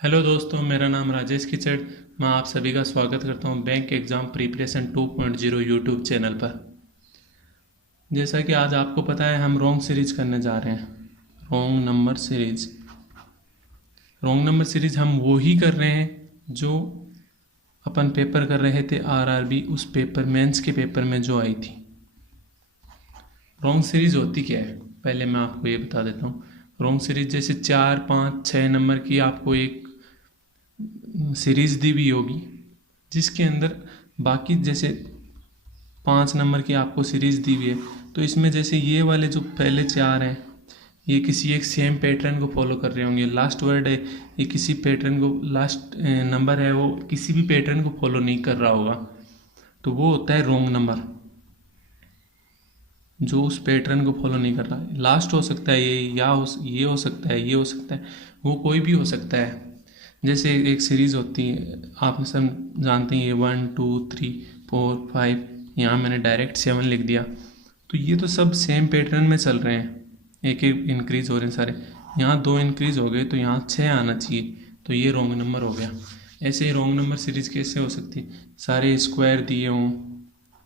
Hello दोस्तों, मेरा नाम राजेश किचड़। मैं आप सभी का स्वागत करता हूं bank exam preparation 2.0 YouTube channel पर। जैसा कि आज आपको पता है, हम रॉन्ग सीरीज करने जा रहे हैं। Wrong number series. Wrong number series हम वो ही कर रहे हैं जो अपन पेपर कर रहे थे आरआरबी, उस पेपर मेंस के पेपर में जो आई थी। रॉन्ग सीरीज होती क्या है, पहले मैं आपको ये बता देता हूँ। रॉन्ग सीरीज जैसे 4, 5, 6 नंबर की आपको एक सीरीज दी हुई होगी, जिसके अंदर बाकी जैसे 5 नंबर की आपको सीरीज दी हुई है। तो इसमें जैसे ये वाले जो पहले 4 हैं, ये किसी एक सेम पैटर्न को फॉलो कर रहे होंगे। लास्ट वर्ड है ये किसी पैटर्न को, लास्ट नंबर है वो किसी भी पैटर्न को फॉलो नहीं कर रहा होगा, तो वो होता है रॉन्ग नंबर। जो उस पैटर्न को फॉलो नहीं कर रहा है, लास्ट हो सकता है ये, या ये हो सकता है, ये हो सकता है, वो कोई भी हो सकता है। जैसे एक सीरीज़ होती है, आप सब जानते हैं, ये 1, 2, 3, 4, 5, यहाँ मैंने डायरेक्ट 7 लिख दिया। तो ये तो सब सेम पैटर्न में चल रहे हैं, एक एक इंक्रीज हो रहे हैं सारे। यहाँ 2 इंक्रीज हो गए तो यहाँ 6 आना चाहिए, तो ये रॉन्ग नंबर हो गया। ऐसे ही रॉन्ग नंबर सीरीज़ कैसे हो सकती है? सारे स्क्वायर दिए हों,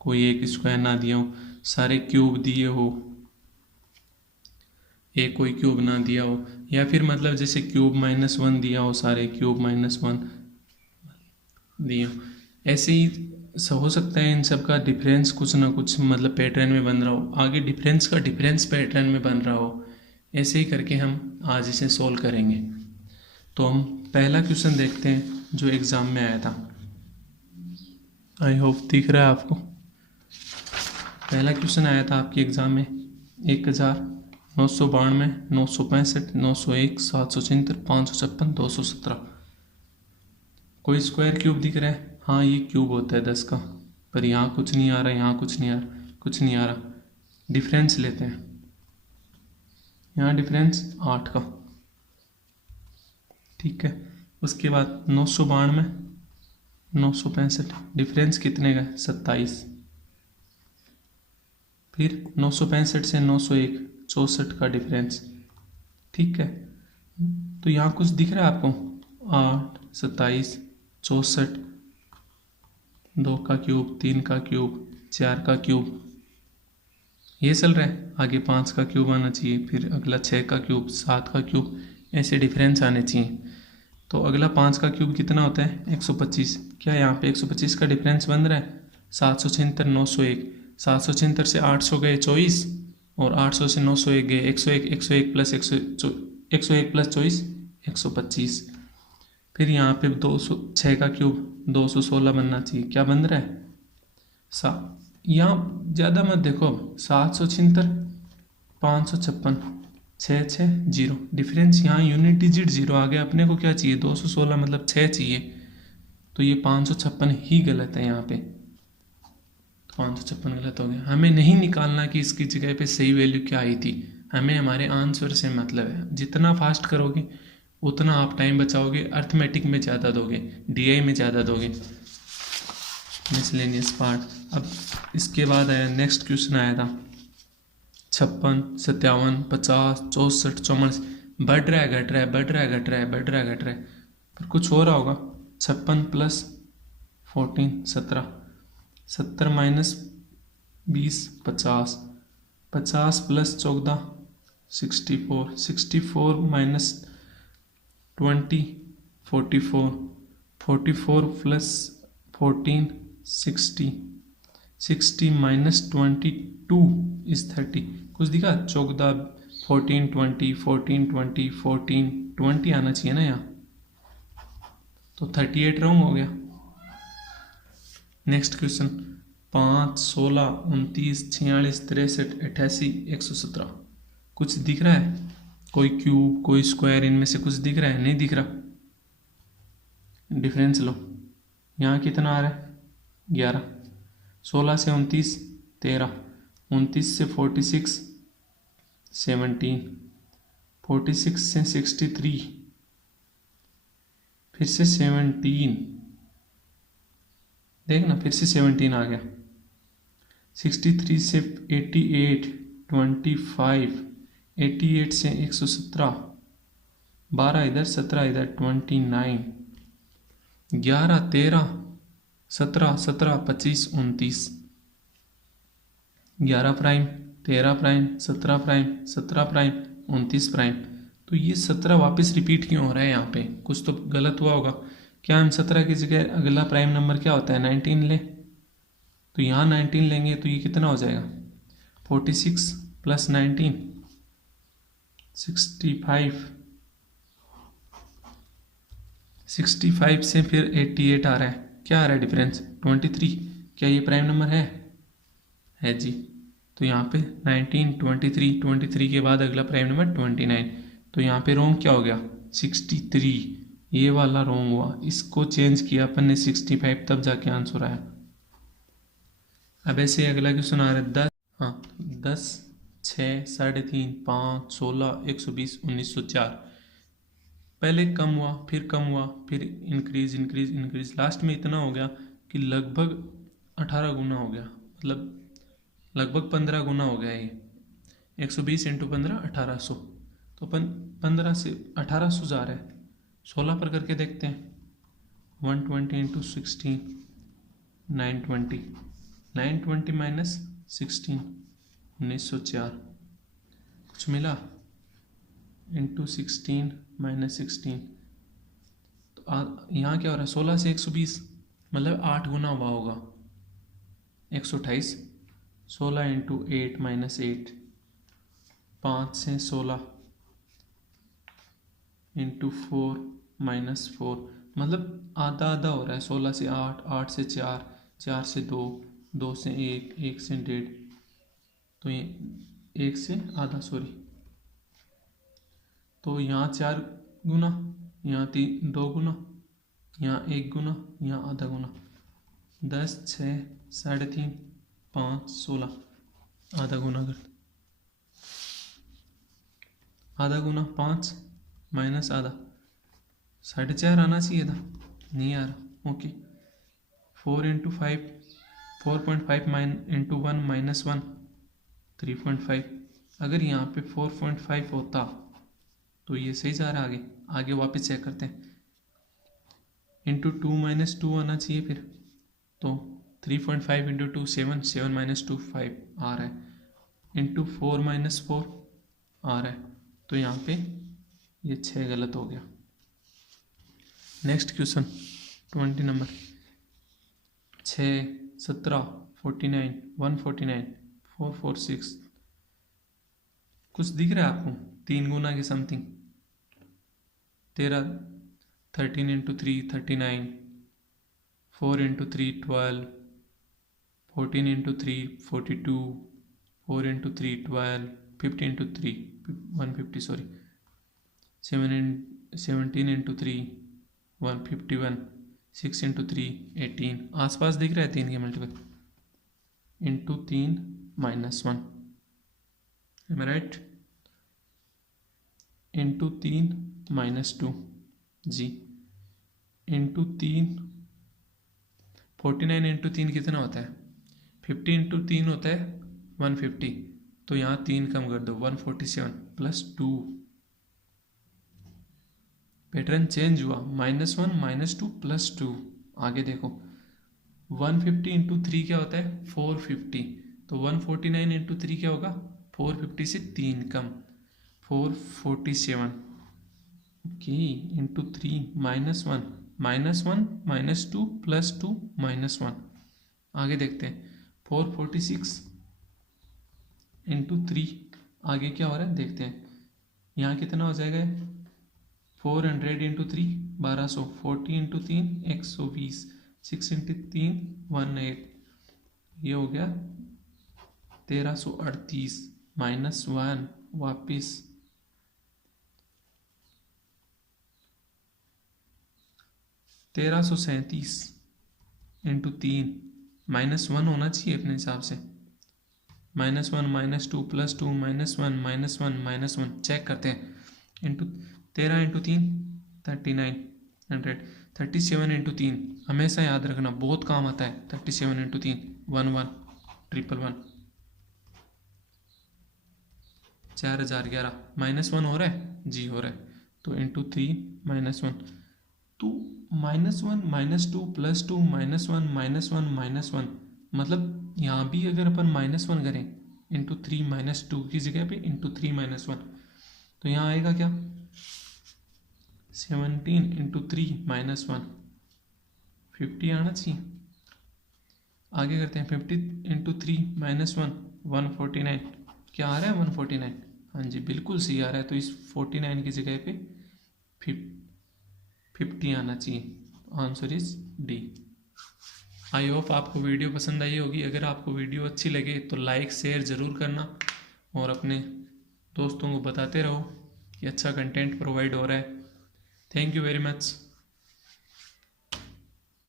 कोई एक स्क्वायर ना दिया हो, सारे क्यूब दिए हो, एक कोई क्यूब ना दिया हो, या फिर मतलब जैसे क्यूब -1 दिया हो, सारे क्यूब -1 दिए हो। ऐसे ही हो सकता है इन सब का डिफरेंस कुछ ना कुछ मतलब पैटर्न में बन रहा हो, आगे डिफरेंस का डिफरेंस पैटर्न में बन रहा हो। ऐसे ही करके हम आज इसे सोल्व करेंगे। तो हम पहला क्वेश्चन देखते हैं जो एग्ज़ाम में आया था। आई होप दिख रहा है आपको। पहला क्वेश्चन आया था आपके एग्ज़ाम में 1992, 965, 901, 776, 556, 217। कोई स्क्वायर क्यूब दिख रहा है? हाँ, ये क्यूब होता है 10 का, पर यहाँ कुछ नहीं आ रहा, यहाँ कुछ नहीं आ रहा, कुछ नहीं आ रहा। डिफरेंस लेते हैं, यहाँ डिफरेंस 8 का, ठीक है। उसके बाद 992, 965, डिफरेंस कितने का? 27। फिर 965 से 901, 64 का डिफरेंस, ठीक है। तो यहाँ कुछ दिख रहा है आपको? 8, 27, 64, 2 का क्यूब, 3 का क्यूब, 4 का क्यूब, ये चल रहा है। आगे 5 का क्यूब आना चाहिए, फिर अगला 6 का क्यूब, 7 का क्यूब, ऐसे डिफरेंस आने चाहिए। तो अगला 5 का क्यूब कितना होता है? 125। क्या यहाँ पे 125 का डिफरेंस बन रहा है? 776, 901, 776 से 800 गए 24, और 800 से 901 गए 101, 101 प्लस 101 प्लस 24, 125। फिर यहाँ पे 206 का क्यूब 216 बनना चाहिए। क्या बन रहा है? यहाँ ज़्यादा मत देखो, 776, 556, 660, डिफरेंस यहाँ यूनिट डिजिट 0 आ गया। अपने को क्या चाहिए? 216 मतलब 6 चाहिए, तो ये 556 ही गलत है यहाँ पे। 556 गलत हो गया। हमें नहीं निकालना कि इसकी जगह पे सही वैल्यू क्या आई थी, हमें हमारे आंसर से मतलब है। जितना फास्ट करोगे उतना आप टाइम बचाओगे, अर्थमेटिक में ज़्यादा दोगे, डीआई में ज़्यादा दोगे। Miscellaneous part. अब इसके बाद आया नेक्स्ट क्वेश्चन आया था 56, 57, 50, 64, 44। बढ़ रहा है, घट रहा है, बढ़ रहा है, घट रहा है, बढ़ रहा है, घट रहा है, पर कुछ हो रहा होगा। 56 plus 14, 17, 70 minus 20, 50, 50 plus 14, 64, 64 minus 20, 44, 44 plus 14, 60, 60 minus 22 is 30। कुछ दिखा? 14, 14, 20, 14, 20, 14, 20 आना चाहिए ना यहाँ, तो 38 रॉन्ग हो गया। Next question 5, 16, 29, 46, 63, 88, 117। कुछ दिख रहा है? कोई क्यूब, कोई स्क्वायर, इनमें से कुछ दिख रहा है? नहीं दिख रहा। डिफरेंस लो, यहाँ कितना आ रहा है? 11। 16 से 29, 13, 29 से 46, 17, 46 से 63, फिर से 17, देखना फिर से 17 आ गया। 63 से 88, 25, 88 से 117, 12 इधर, 17 इधर, 29, 11, 13, 17, 17, 25, 29, 11 prime, 13 prime, 17 prime, 17 prime, 29 prime. तो ये 17 वापस रिपीट क्यों हो रहा है यहाँ पे? कुछ तो गलत हुआ होगा। क्या हम 17 की जगह अगला प्राइम नंबर क्या होता है 19 लें? तो यहाँ 19 लेंगे तो ये कितना हो जाएगा 46 प्लस 19 65, 65 से फिर 88 आ रहा है। क्या आ रहा है डिफरेंस 23। क्या ये प्राइम नंबर है जी। तो यहाँ पे 19, 23, 23 के बाद अगला प्राइम नंबर 29। तो यहाँ पे रोंग क्या हो गया 63। ये वाला रोंग हुआ, इसको चेंज किया अपन ने 65, तब जाके आंसर आया। अब ऐसे अगला क्वेश्चन आ रहा है 10, हाँ 10, 6, 3.5, 5, 16, 120, 1904। पहले कम हुआ, फिर कम हुआ, फिर इंक्रीज इंक्रीज इंक्रीज, लास्ट में इतना हो गया कि लगभग 18 गुना हो गया, मतलब लगभग 15 गुना हो गया ये। 120 इंटू 15 1800। तो अपन 15 से 1800 जा रहा है। 16 पर करके देखते हैं। 120 इंटू 16 920, 920 माइनस 16 1904। कुछ मिला? Into 16 minus 16। तो यहाँ क्या हो रहा है 16 से 120, मतलब 8 गुना हुआ होगा 128। 16 इंटू 8 माइनस 8, 5 से 16 इंटू 4 माइनस 4, मतलब आधा आधा हो रहा है। 16 से 8, 8 से 4, 4 से 2, 2 से 1, 1 से 1.5, तो ये 1 से आधा, सॉरी। तो यहाँ 4 गुना, यहाँ 2 गुना, यहाँ 1 गुना, यहाँ आधा गुना। 10, 6, 3.5, 5, 16, आधा गुना कर, आधा गुना 5 माइनस आधा, 4.5 आना चाहिए था, नहीं आ रहा। Okay, 4 into 5, 4.5 into 1 minus 1, 3.5। अगर यहाँ पे 4.5 होता तो ये सही जा रहा है। आगे आगे वापस चेक करते हैं। इंटू 2 माइनस 2 आना चाहिए फिर, तो 3.5 इंटू 2 7, 7 माइनस 2 5 आ रहा है। इंटू 4 माइनस 4 आ रहा है। तो यहाँ पे ये 6 गलत हो गया। Next question 20 number, 6, 17, 49, 149, 446। कुछ दिख रहा है आपको? 3 गुना की something. 13, 13 into 3 39, 4 into 3 12, 14 into 3 42, 4 into 3 12, 50 into 3 150, sorry. 17 into 3 151, 6 into 3 18। आसपास दिख रहा है 3 के मल्टीपल। इंटू 3 माइनस 1, एम आई राइट? इंटू 3 माइनस 2 जी। इंटू 3, 49 इंटू 3 कितना होता है? 50 इंटू 3 होता है 150। तो यहाँ 3 कम कर दो, 147 प्लस 2। पैटर्न चेंज हुआ, -1 -2 +2। आगे देखो 150 इंटू 3 क्या होता है 450। तो 149 इंटू 3 क्या होगा 450 से 3 कम 447। Okay, into 3 -1 -2 +2 -1। आगे देखते हैं 446 इंटू 3। आगे क्या हो रहा है देखते हैं। यहाँ कितना हो जाएगा 400 इंटू 3 1200, 40 इंटू 3 120, 6 इंटू 3 18। ये हो गया 1338 -1 वापिस 1337 इंटू 3 -1 होना चाहिए अपने हिसाब से। -1 -2 +2 -1 -1 चेक करते हैं। इंटू 13 इंटू 3 39 100, 37 इंटू 3 हमेशा याद रखना, बहुत काम आता है। 37 इंटू 3 11 111, 4011 -1 हो रहा है जी, हो रहा है। तो इंटू 3 -1। तो -1 -2 +2 -1 -1 -1, मतलब यहाँ भी अगर अपन -1 करें इंटू 3 -2 की जगह पे इंटू 3 -1, तो यहाँ आएगा क्या 17 इंटू 3 -1, 50 आना चाहिए। आगे करते हैं 50 इंटू 3 -1, 149। क्या आ रहा है 149? हाँ जी बिल्कुल सही आ रहा है। तो इस 49 की जगह पे 50 आना चाहिए। Answer is D. I hope आपको वीडियो पसंद आई होगी। अगर आपको वीडियो अच्छी लगे तो लाइक शेयर ज़रूर करना और अपने दोस्तों को बताते रहो कि अच्छा कंटेंट प्रोवाइड हो रहा है। Thank you very much.